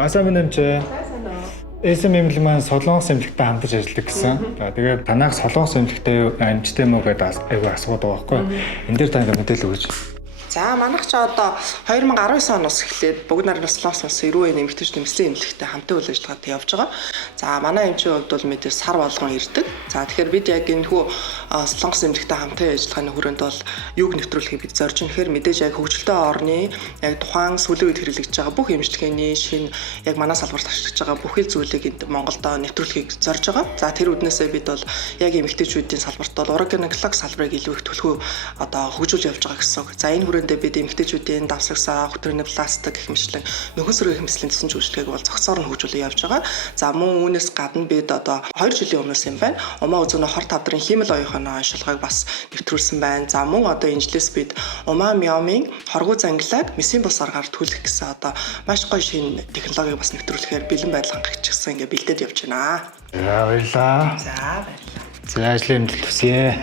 Асаа минь эмчээ. Эсэм эмнэлэг маань Солонгос эмнэлэгтэй хамтарч ажилладаг гэсэн. Тэгээд танах Солонгос эмнэлэгтэй амжилттай мөн гэдэг айгүй асуудаг байхгүй. Энд дээр та ингээд мэдээлэл өгөөч. За манайх ч одоо 2019 оноос эхлээд бүгд нарийн Солонгос улсын 90% нэмэгдэж нэмсэн эмнэлэгтэй хамтан үйл ажиллагаатай явж байгаа. За манай эмчийн хувьд бол мэдээ сар болгон ирдэг. За тэгэхээр бид яг энэ хүү Солонгос эмнэлэгтэй хамтан ажиллагааны хүрээнд бол юуг нэвтрүүлэхийг бид зорж байгаа. Тэгэхээр мэдээж яг хөгжилтэй орны яг тухайн сүүлийн үед хэрэглэж байгаа бүх эмчилгээний шинэ яг манай салбарт ашиглаж байгаа бүхэл зүйлийг энд Монголд нэвтрүүлэхийг зорж байгаа. За тэр үднээсээ бид бол яг эмэгтэйчүүдийн салбарт бол урагнаглаг салбарыг илүү их төлхөө одоо хөгжүүлж явж байгаа гэсэн үг. За энэ бид эмэгтэйчүүдийн давсагсаа, хөтөрний пластик гэх мэтлэн нөхөн сөрөгийн хэмслийн тусан жүжиглэгийг бол цогцоор нь хөгжүүлээ явж байгаа. За мөн үүнээс гадна бид одоо 2 жилийн өмнөөс юм байна. Умаа үзүүнэ хор тавдрын хиймэл оюуны оншилгыг бас нэвтрүүлсэн байна. За мөн одоо энэ жилээс бид Умаа Мяомын хоргуу зангилааг месийн бус аргаар түлхэх гэсэн одоо маш гоё шинэ технологиг бас нэвтрүүлэхээр бэлэн байдал хангагдчихсан ингээ бэлдээд явж байна. За баярлаа. За баярлаа. За ажлын амжилт хүсье.